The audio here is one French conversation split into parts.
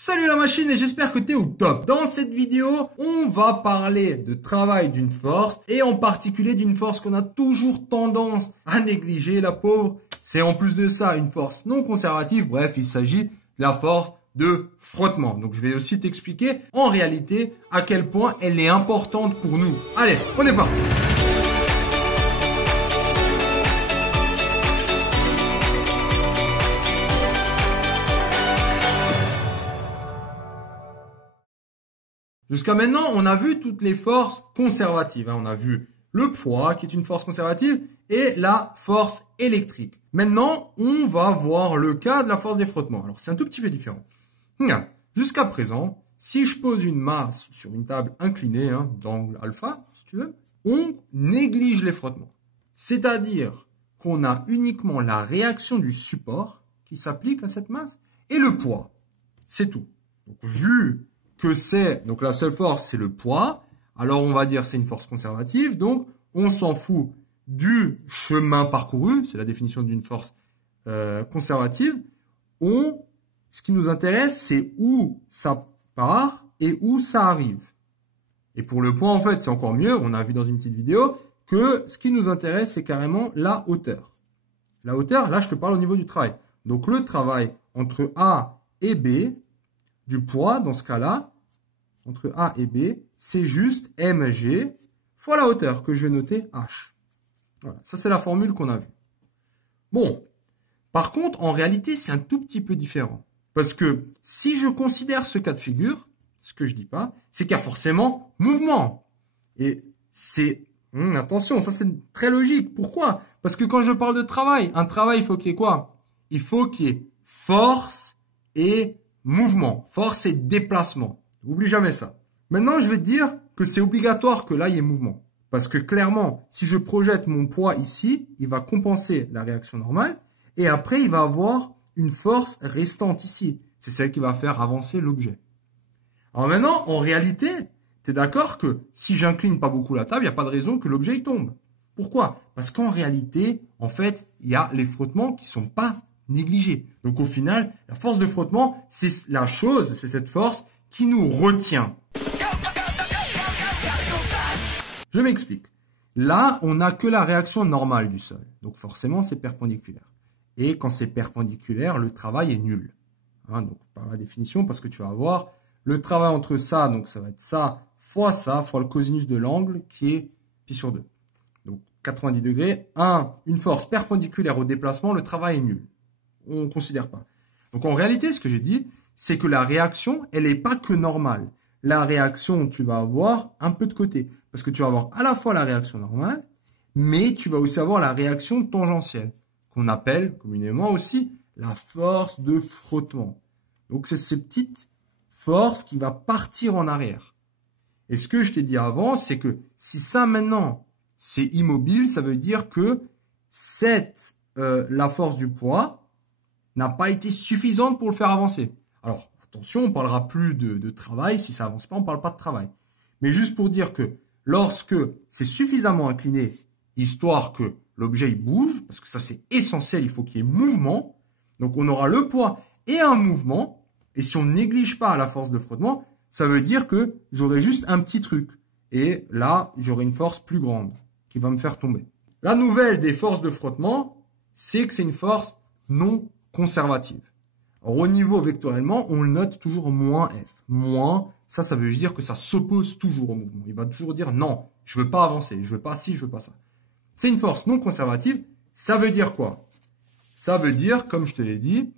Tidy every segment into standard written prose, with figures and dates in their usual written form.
Salut la machine et j'espère que tu es au top. Dans cette vidéo, on va parler de travail d'une force et en particulier d'une force qu'on a toujours tendance à négliger, la pauvre. C'est en plus de ça une force non conservative. Bref, il s'agit de la force de frottement. Donc je vais aussi t'expliquer en réalité à quel point elle est importante pour nous. Allez, on est parti. Jusqu'à maintenant, on a vu toutes les forces conservatives. On a vu le poids, qui est une force conservative, et la force électrique. Maintenant, on va voir le cas de la force des frottements. Alors, c'est un tout petit peu différent. Jusqu'à présent, si je pose une masse sur une table inclinée, d'angle alpha, si tu veux, on néglige les frottements. C'est-à-dire qu'on a uniquement la réaction du support qui s'applique à cette masse et le poids. C'est tout. Donc, vu que c'est, donc la seule force, c'est le poids. Alors, on va dire c'est une force conservative. Donc, on s'en fout du chemin parcouru. C'est la définition d'une force conservative. Ce qui nous intéresse, c'est où ça part et où ça arrive. Et pour le poids, en fait, c'est encore mieux. On a vu dans une petite vidéo que ce qui nous intéresse, c'est carrément la hauteur. La hauteur, là, je te parle au niveau du travail. Donc, le travail entre A et B, du poids, dans ce cas-là, entre A et B, c'est juste mg fois la hauteur, que je vais noter h. Voilà, ça c'est la formule qu'on a vue. Bon, par contre, en réalité, c'est un tout petit peu différent. Parce que si je considère ce cas de figure, ce que je dis pas, c'est qu'il y a forcément mouvement. Et c'est... attention, ça c'est très logique. Pourquoi? Parce que quand je parle de travail, un travail, il faut qu'il y ait quoi? Il faut qu'il y ait force et mouvement, force et déplacement. N'oublie jamais ça. Maintenant, je vais te dire que c'est obligatoire que là, il y ait mouvement. Parce que clairement, si je projette mon poids ici, il va compenser la réaction normale. Et après, il va avoir une force restante ici. C'est celle qui va faire avancer l'objet. Alors maintenant, en réalité, tu es d'accord que si j'incline pas beaucoup la table, il n'y a pas de raison que l'objet tombe. Pourquoi? Parce qu'en réalité, en fait, il y a les frottements qui sont pas négligé. Donc au final, la force de frottement, c'est la chose, c'est cette force qui nous retient. Je m'explique. Là, on n'a que la réaction normale du sol. Donc forcément, c'est perpendiculaire. Et quand c'est perpendiculaire, le travail est nul. Donc par la définition, parce que tu vas avoir le travail entre ça, donc ça va être ça, fois le cosinus de l'angle qui est pi sur 2. Donc 90 degrés. Une force perpendiculaire au déplacement, le travail est nul. On ne considère pas. Donc en réalité, ce que j'ai dit, c'est que la réaction, elle n'est pas que normale. La réaction, tu vas avoir un peu de côté. Parce que tu vas avoir à la fois la réaction normale, mais tu vas aussi avoir la réaction tangentielle, qu'on appelle communément aussi la force de frottement. Donc c'est cette petite force qui va partir en arrière. Et ce que je t'ai dit avant, c'est que si ça maintenant, c'est immobile, ça veut dire que la force du poids n'a pas été suffisante pour le faire avancer. Alors, attention, on ne parlera plus de travail. Si ça avance pas, on ne parle pas de travail. Mais juste pour dire que lorsque c'est suffisamment incliné, histoire que l'objet bouge, parce que ça c'est essentiel, il faut qu'il y ait mouvement. Donc on aura le poids et un mouvement. Et si on ne néglige pas la force de frottement, ça veut dire que j'aurai juste un petit truc. Et là, j'aurai une force plus grande qui va me faire tomber. La nouvelle des forces de frottement, c'est que c'est une force non conservative. Alors, au niveau vectoriellement, on le note toujours moins F. Moins, ça veut dire que ça s'oppose toujours au mouvement. Il va toujours dire non, je veux pas avancer, je veux pas ci, je veux pas ça. C'est une force non conservative. Ça veut dire quoi? Ça veut dire, comme je te l'ai dit,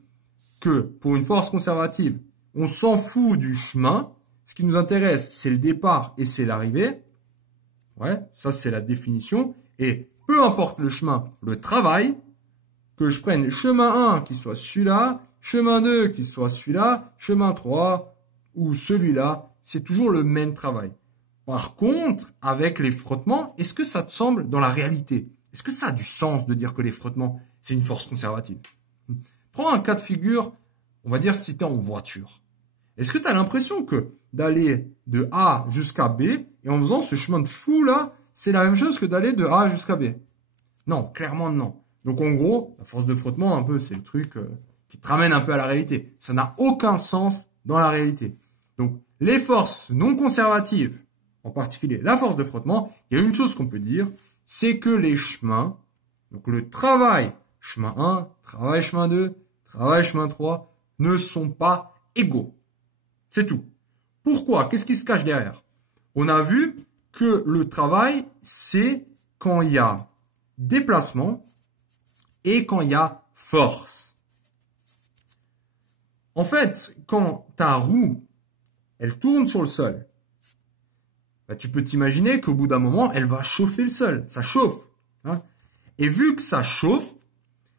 que pour une force conservative, on s'en fout du chemin. Ce qui nous intéresse, c'est le départ et c'est l'arrivée. Ouais, ça c'est la définition. Et peu importe le chemin, le travail, que je prenne chemin 1 qui soit celui-là, chemin 2 qui soit celui-là, chemin 3 ou celui-là, c'est toujours le même travail. Par contre, avec les frottements, est-ce que ça te semble dans la réalité? Est-ce que ça a du sens de dire que les frottements, c'est une force conservative? Prends un cas de figure, on va dire si tu es en voiture. Est-ce que tu as l'impression que d'aller de A jusqu'à B, et en faisant ce chemin de fou là, c'est la même chose que d'aller de A jusqu'à B? Non, clairement non. Donc en gros, la force de frottement, un peu, c'est le truc qui te ramène un peu à la réalité. Ça n'a aucun sens dans la réalité. Donc, les forces non conservatives, en particulier la force de frottement, il y a une chose qu'on peut dire, c'est que les chemins, donc le travail chemin 1, travail chemin 2, travail chemin 3, ne sont pas égaux. C'est tout. Pourquoi? Qu'est-ce qui se cache derrière? On a vu que le travail, c'est quand il y a déplacement et quand il y a force. En fait, quand ta roue, elle tourne sur le sol, bah, tu peux t'imaginer qu'au bout d'un moment, elle va chauffer le sol. Ça chauffe. Hein. Et vu que ça chauffe,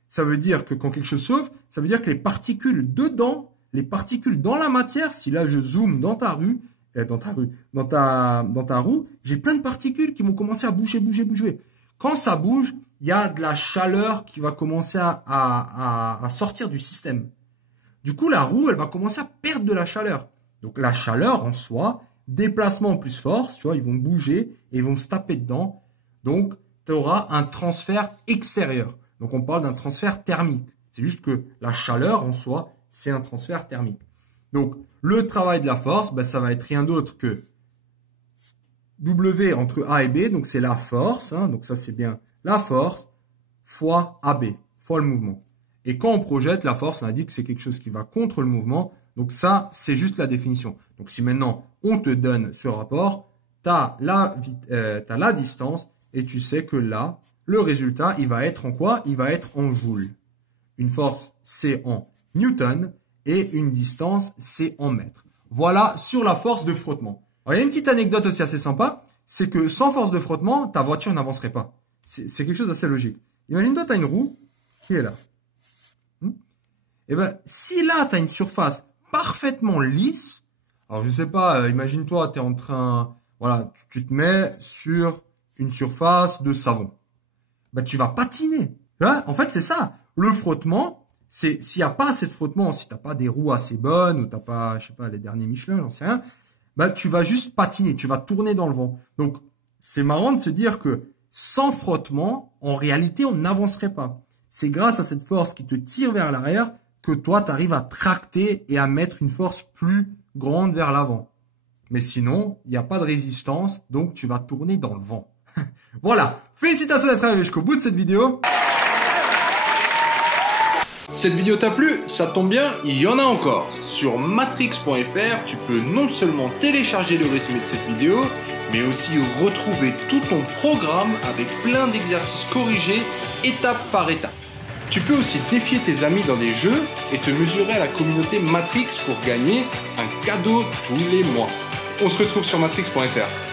ça veut dire que quand quelque chose chauffe, ça veut dire que les particules dedans, les particules dans la matière, si là je zoome dans ta roue, dans ta roue, j'ai plein de particules qui vont commencer à bouger. Quand ça bouge, il y a de la chaleur qui va commencer à sortir du système. Du coup, la roue, elle va commencer à perdre de la chaleur. Donc la chaleur en soi, déplacement plus force, tu vois, ils vont bouger et ils vont se taper dedans. Donc, tu auras un transfert extérieur. Donc, on parle d'un transfert thermique. C'est juste que la chaleur en soi, c'est un transfert thermique. Donc, le travail de la force, ben, ça va être rien d'autre que W entre A et B. Donc, c'est la force. Hein, donc, ça, c'est bien la force fois AB, fois le mouvement. Et quand on projette la force, on a dit que c'est quelque chose qui va contre le mouvement. Donc, ça, c'est juste la définition. Donc, si maintenant, on te donne ce rapport, tu as la distance et tu sais que là, le résultat, il va être en quoi? Il va être en joules. Une force, c'est en newton et une distance, c'est en mètres. Voilà sur la force de frottement. Alors, il y a une petite anecdote aussi assez sympa, c'est que sans force de frottement, ta voiture n'avancerait pas. C'est quelque chose d'assez logique. Imagine-toi, tu as une roue qui est là. Et ben, si là, tu as une surface parfaitement lisse, alors je sais pas, imagine-toi, tu es en train, voilà, tu te mets sur une surface de savon. Ben, tu vas patiner. Hein, en fait, c'est ça. Le frottement, c'est s'il n'y a pas assez de frottement, si tu n'as pas des roues assez bonnes ou tu n'as pas, je sais pas, les derniers Michelin, j'en sais rien, ben, tu vas juste patiner, tu vas tourner dans le vent. Donc, c'est marrant de se dire que sans frottement, en réalité, on n'avancerait pas. C'est grâce à cette force qui te tire vers l'arrière que toi, tu arrives à tracter et à mettre une force plus grande vers l'avant. Mais sinon, il n'y a pas de résistance, donc tu vas tourner dans le vent. Voilà, félicitations d'être arrivé jusqu'au bout de cette vidéo. Cette vidéo t'a plu? Ça tombe bien, il y en a encore. Sur matrix.fr, tu peux non seulement télécharger le résumé de cette vidéo, mais aussi retrouver tout ton programme avec plein d'exercices corrigés étape par étape. Tu peux aussi défier tes amis dans des jeux et te mesurer à la communauté Matrix pour gagner un cadeau tous les mois. On se retrouve sur matrix.fr.